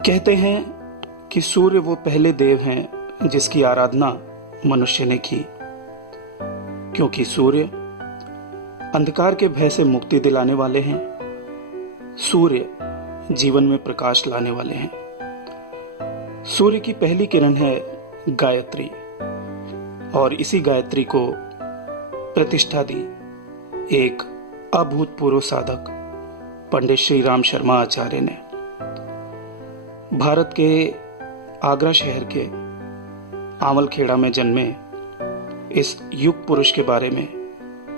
कहते हैं कि सूर्य वो पहले देव हैं जिसकी आराधना मनुष्य ने की, क्योंकि सूर्य अंधकार के भय से मुक्ति दिलाने वाले हैं। सूर्य जीवन में प्रकाश लाने वाले हैं। सूर्य की पहली किरण है गायत्री, और इसी गायत्री को प्रतिष्ठा दी एक अभूतपूर्व साधक पंडित श्री राम शर्मा आचार्य ने। भारत के आगरा शहर के आमलखेड़ा में जन्मे इस युग पुरुष के बारे में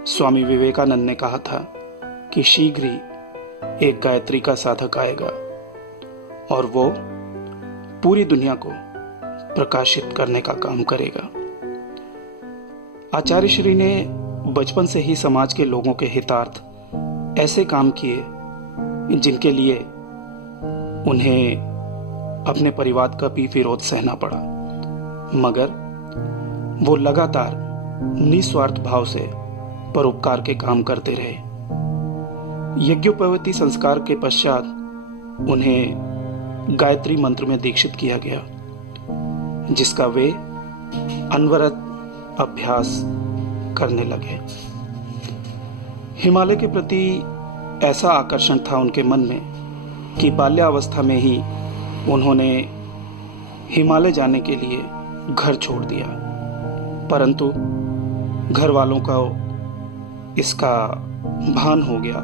स्वामी विवेकानंद ने कहा था कि शीघ्र ही एक गायत्री का साधक आएगा और वो पूरी दुनिया को प्रकाशित करने का काम करेगा। आचार्य श्री ने बचपन से ही समाज के लोगों के हितार्थ ऐसे काम किए जिनके लिए उन्हें अपने परिवार का भी विरोध सहना पड़ा, मगर वो लगातार निस्वार्थ भाव से परोपकार के काम करते रहे। यज्ञोपवीत संस्कार के पश्चात उन्हें गायत्री मंत्र में दीक्षित किया गया, जिसका वे अनवरत अभ्यास करने लगे। हिमालय के प्रति ऐसा आकर्षण था उनके मन में कि बाल्यावस्था में ही उन्होंने हिमालय जाने के लिए घर छोड़ दिया, परंतु घर वालों का इसका भान हो गया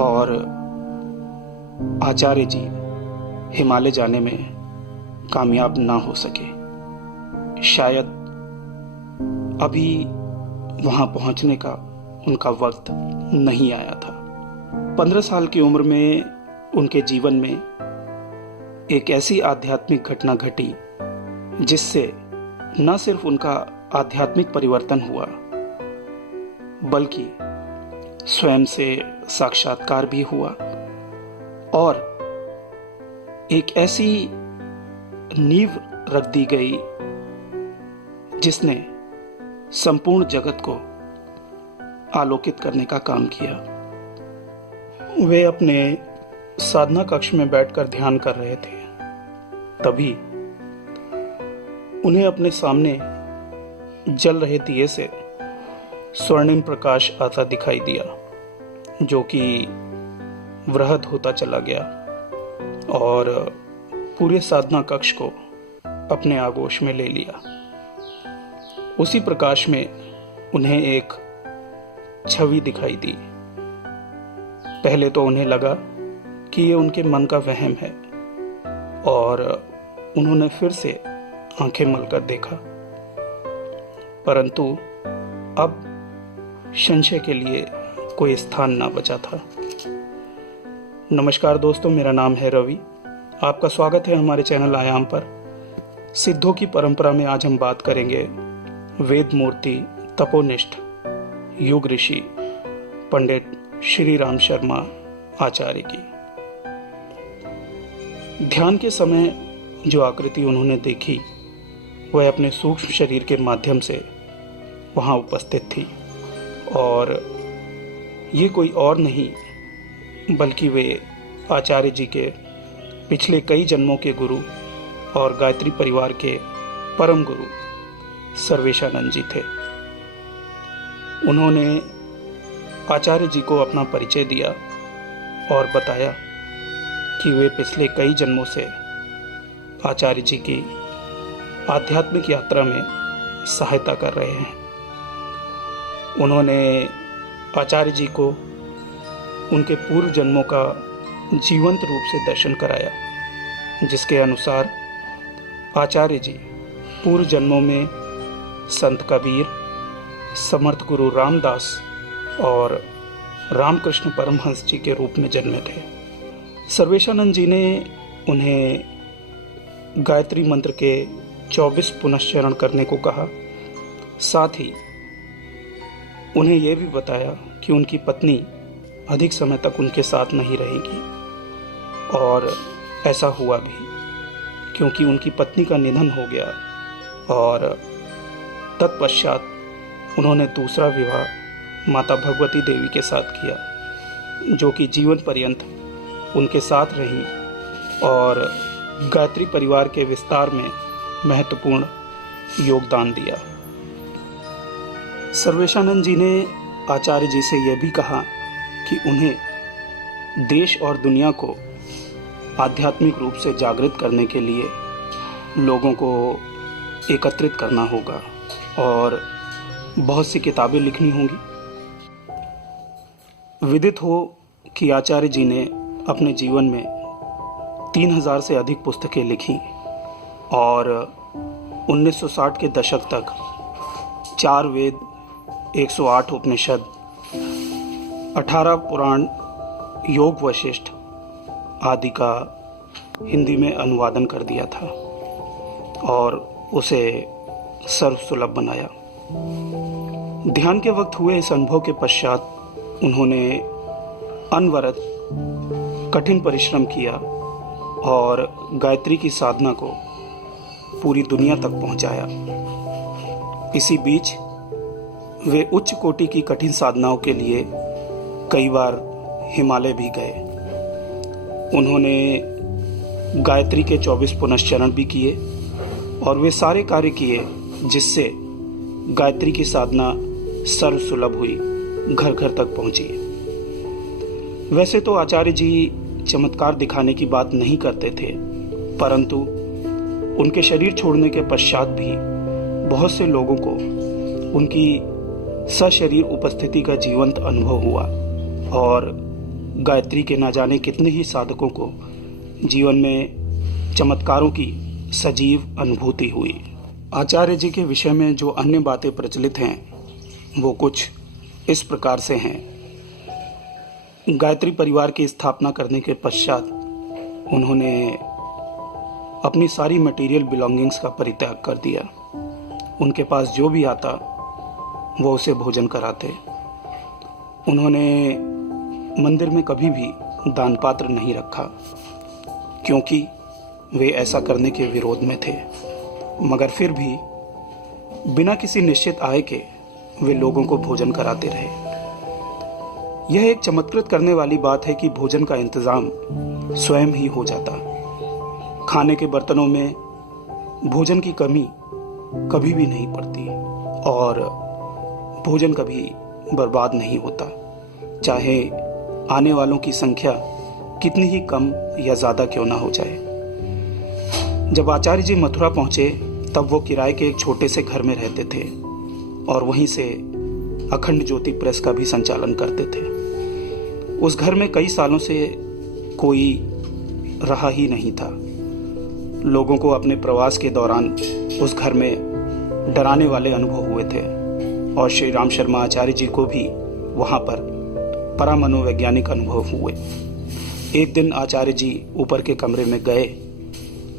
और आचार्य जी हिमालय जाने में कामयाब ना हो सके। शायद अभी वहां पहुंचने का उनका वक्त नहीं आया था। 15 साल की उम्र में उनके जीवन में एक ऐसी आध्यात्मिक घटना घटी जिससे न सिर्फ उनका आध्यात्मिक परिवर्तन हुआ, बल्कि स्वयं से साक्षात्कार भी हुआ और एक ऐसी नींव रख दी गई जिसने संपूर्ण जगत को आलोकित करने का काम किया। वे अपने साधना कक्ष में बैठकर ध्यान कर रहे थे, तभी उन्हें अपने सामने जल रहे दिए से स्वर्णिम प्रकाश आता दिखाई दिया, जो कि वृहद होता चला गया और पूरे साधना कक्ष को अपने आगोश में ले लिया। उसी प्रकाश में उन्हें एक छवि दिखाई दी। पहले तो उन्हें लगा कि ये उनके मन का वहम है और उन्होंने फिर से आंखें मलकर देखा, परंतु अब संशय के लिए कोई स्थान ना बचा था। नमस्कार दोस्तों, मेरा नाम है रवि। आपका स्वागत है हमारे चैनल आयाम पर। सिद्धों की परंपरा में आज हम बात करेंगे वेद मूर्ति तपोनिष्ठ युग ऋषि पंडित श्री राम शर्मा आचार्य की। ध्यान के समय जो आकृति उन्होंने देखी वह अपने सूक्ष्म शरीर के माध्यम से वहां उपस्थित थी, और ये कोई और नहीं बल्कि वे आचार्य जी के पिछले कई जन्मों के गुरु और गायत्री परिवार के परम गुरु सर्वेशानंद जी थे। उन्होंने आचार्य जी को अपना परिचय दिया और बताया कि वे पिछले कई जन्मों से आचार्य जी की आध्यात्मिक यात्रा में सहायता कर रहे हैं। उन्होंने आचार्य जी को उनके पूर्व जन्मों का जीवंत रूप से दर्शन कराया, जिसके अनुसार आचार्य जी पूर्व जन्मों में संत कबीर, समर्थ गुरु रामदास और रामकृष्ण परमहंस जी के रूप में जन्मे थे। सर्वेशानंद जी ने उन्हें गायत्री मंत्र के 24 पुनश्चरण करने को कहा। साथ ही उन्हें यह भी बताया कि उनकी पत्नी अधिक समय तक उनके साथ नहीं रहेगी, और ऐसा हुआ भी, क्योंकि उनकी पत्नी का निधन हो गया और तत्पश्चात उन्होंने दूसरा विवाह माता भगवती देवी के साथ किया, जो कि जीवन पर्यंत उनके साथ रहीं और गायत्री परिवार के विस्तार में महत्वपूर्ण योगदान दिया। सर्वेशानंद जी ने आचार्य जी से यह भी कहा कि उन्हें देश और दुनिया को आध्यात्मिक रूप से जागृत करने के लिए लोगों को एकत्रित करना होगा और बहुत सी किताबें लिखनी होंगी। विदित हो कि आचार्य जी ने अपने जीवन में 3000 से अधिक पुस्तकें लिखी और 1960 के दशक तक 4 वेद, 108 उपनिषद, 18 पुराण, योग वशिष्ठ आदि का हिंदी में अनुवादन कर दिया था और उसे सर्वसुलभ बनाया। ध्यान के वक्त हुए इस अनुभव के पश्चात उन्होंने अनवरत कठिन परिश्रम किया और गायत्री की साधना को पूरी दुनिया तक पहुंचाया। इसी बीच वे उच्च कोटि की कठिन साधनाओं के लिए कई बार हिमालय भी गए। उन्होंने गायत्री के 24 पुनश्चरण भी किए और वे सारे कार्य किए जिससे गायत्री की साधना सर्वसुलभ हुई, घर घर तक पहुंची। वैसे तो आचार्य जी चमत्कार दिखाने की बात नहीं करते थे, परंतु उनके शरीर छोड़ने के पश्चात भी बहुत से लोगों को उनकी सशरीर उपस्थिति का जीवंत अनुभव हुआ और गायत्री के ना जाने कितने ही साधकों को जीवन में चमत्कारों की सजीव अनुभूति हुई। आचार्य जी के विषय में जो अन्य बातें प्रचलित हैं वो कुछ इस प्रकार से हैं। गायत्री परिवार की स्थापना करने के पश्चात उन्होंने अपनी सारी मटेरियल बिलोंगिंग्स का परित्याग कर दिया। उनके पास जो भी आता वो उसे भोजन कराते। उन्होंने मंदिर में कभी भी दान पात्र नहीं रखा क्योंकि वे ऐसा करने के विरोध में थे, मगर फिर भी बिना किसी निश्चित आय के वे लोगों को भोजन कराते रहे। यह एक चमत्कृत करने वाली बात है कि भोजन का इंतजाम स्वयं ही हो जाता। खाने के बर्तनों में भोजन की कमी कभी भी नहीं पड़ती और भोजन कभी बर्बाद नहीं होता, चाहे आने वालों की संख्या कितनी ही कम या ज़्यादा क्यों ना हो जाए। जब आचार्य जी मथुरा पहुंचे तब वो किराए के एक छोटे से घर में रहते थे और वहीं से अखंड ज्योति प्रेस का भी संचालन करते थे। उस घर में कई सालों से कोई रहा ही नहीं था। लोगों को अपने प्रवास के दौरान उस घर में डराने वाले अनुभव हुए थे और श्री राम शर्मा आचार्य जी को भी वहाँ पर परामनोवैज्ञानिक अनुभव हुए। एक दिन आचार्य जी ऊपर के कमरे में गए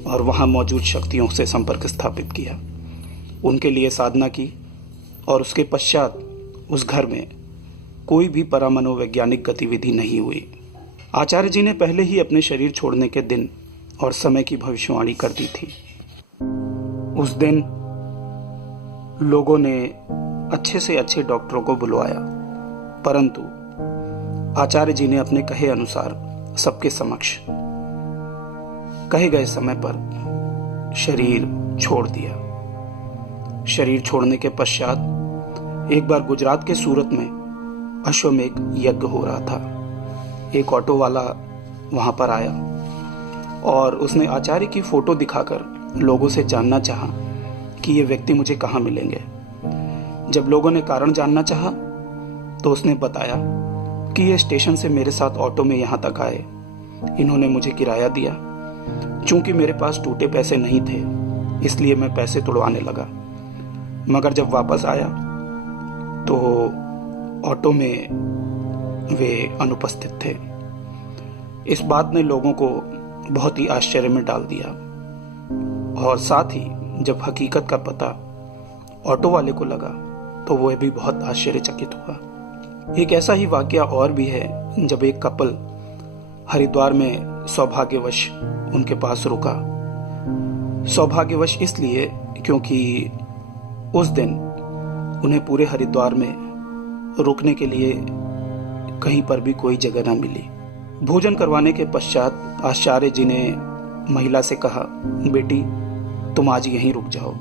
और वहाँ मौजूद शक्तियों से संपर्क स्थापित किया, उनके लिए साधना की और उसके पश्चात उस घर में कोई भी परामनोवैज्ञानिक गतिविधि नहीं हुई। आचार्य जी ने पहले ही अपने शरीर छोड़ने के दिन और समय की भविष्यवाणी कर दी थी। उस दिन लोगों ने अच्छे से अच्छे डॉक्टरों को बुलवाया, परंतु आचार्य जी ने अपने कहे अनुसार सबके समक्ष कहे गए समय पर शरीर छोड़ दिया। शरीर छोड़ने के पश्चात एक बार गुजरात के सूरत में अश्वमेघ यज्ञ हो रहा था। एक ऑटो वाला वहां पर आया और उसने आचार्य की फोटो दिखाकर लोगों से जानना चाहा कि ये व्यक्ति मुझे कहाँ मिलेंगे। जब लोगों ने कारण जानना चाहा तो उसने बताया कि ये स्टेशन से मेरे साथ ऑटो में यहाँ तक आए, इन्होंने मुझे किराया दिया। चूंकि मेरे पास टूटे पैसे नहीं थे इसलिए मैं पैसे तुड़वाने लगा, मगर जब वापस आया तो ऑटो में वे अनुपस्थित थे। इस बात ने लोगों को बहुत ही आश्चर्य में डाल दिया और साथ ही जब हकीकत का पता ऑटो वाले को लगा तो वह भी बहुत आश्चर्यचकित हुआ। एक ऐसा ही वाकया और भी है जब एक कपल हरिद्वार में सौभाग्यवश उनके पास रुका। सौभाग्यवश इसलिए क्योंकि उस दिन उन्हें पूरे हरिद्वार में रुकने के लिए कहीं पर भी कोई जगह न मिली। भोजन करवाने के पश्चात आचार्य जी ने महिला से कहा, बेटी तुम आज यहीं रुक जाओ,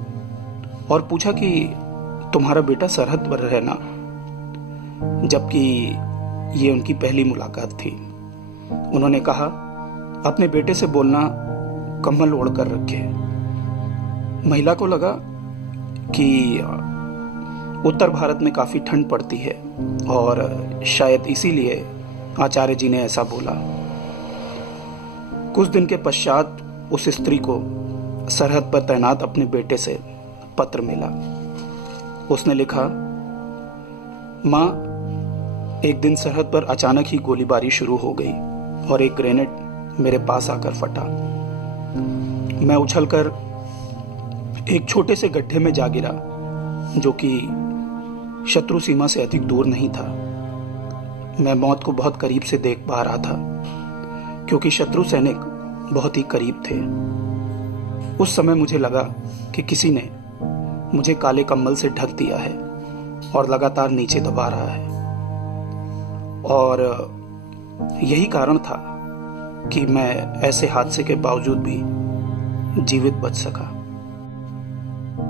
और पूछा कि तुम्हारा बेटा सरहद पर है ना, जबकि ये उनकी पहली मुलाकात थी। उन्होंने कहा, अपने बेटे से बोलना कंबल ओढ़ कर रखे। महिला को लगा कि उत्तर भारत में काफ़ी ठंड पड़ती है और शायद इसीलिए आचार्य जी ने ऐसा बोला। कुछ दिन के पश्चात उस स्त्री को सरहद पर तैनात अपने बेटे से पत्र मिला। उसने लिखा, माँ, एक दिन सरहद पर अचानक ही गोलीबारी शुरू हो गई और एक ग्रेनेड मेरे पास आकर फटा। मैं उछलकर एक छोटे से गड्ढे में जा गिरा जो कि शत्रु सीमा से अधिक दूर नहीं था। मैं मौत को बहुत करीब से देख पा रहा था क्योंकि शत्रु सैनिक बहुत ही करीब थे। उस समय मुझे लगा कि किसी ने मुझे काले कंबल से ढक दिया है और लगातार नीचे दबा रहा है, और यही कारण था कि मैं ऐसे हादसे के बावजूद भी जीवित बच सका।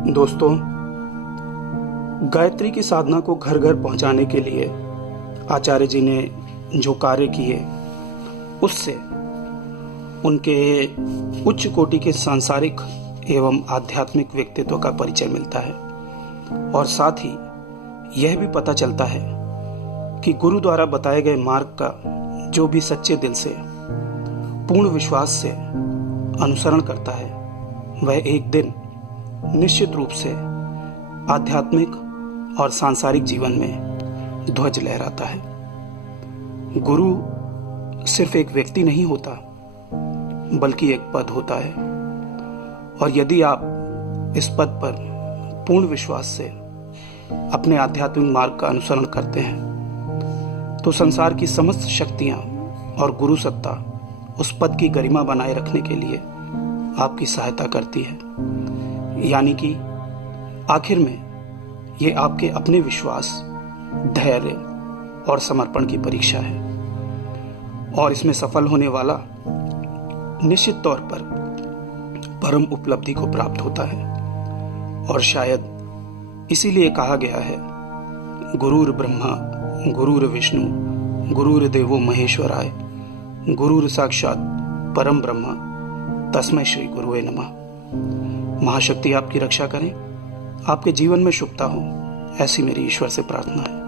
दोस्तों, गायत्री की साधना को घर घर पहुंचाने के लिए आचार्य जी ने जो कार्य किए, उससे उनके उच्च कोटि के सांसारिक एवं आध्यात्मिक व्यक्तित्व का परिचय मिलता है, और साथ ही यह भी पता चलता है कि गुरु द्वारा बताए गए मार्ग का जो भी सच्चे दिल से, पूर्ण विश्वास से अनुसरण करता है, वह एक दिन निश्चित रूप से आध्यात्मिक और सांसारिक जीवन में ध्वज लहराता है। गुरु सिर्फ एक व्यक्ति नहीं होता, बल्कि एक पद होता है, और यदि आप इस पद पर पूर्ण विश्वास से अपने आध्यात्मिक मार्ग का अनुसरण करते हैं तो संसार की समस्त शक्तियां और गुरु सत्ता उस पद की गरिमा बनाए रखने के लिए आपकी सहायता करती है। यानी कि आखिर में ये आपके अपने विश्वास, धैर्य और समर्पण की परीक्षा है, और इसमें सफल होने वाला निश्चित तौर पर परम उपलब्धि को प्राप्त होता है। और शायद इसीलिए कहा गया है, गुरुर ब्रह्मा गुरुर विष्णु गुरुर्देवो महेश्वराय गुरुर साक्षात परम ब्रह्म तस्मै श्री गुरुवे नमः। महाशक्ति आपकी रक्षा करें, आपके जीवन में शुभता हो, ऐसी मेरी ईश्वर से प्रार्थना है।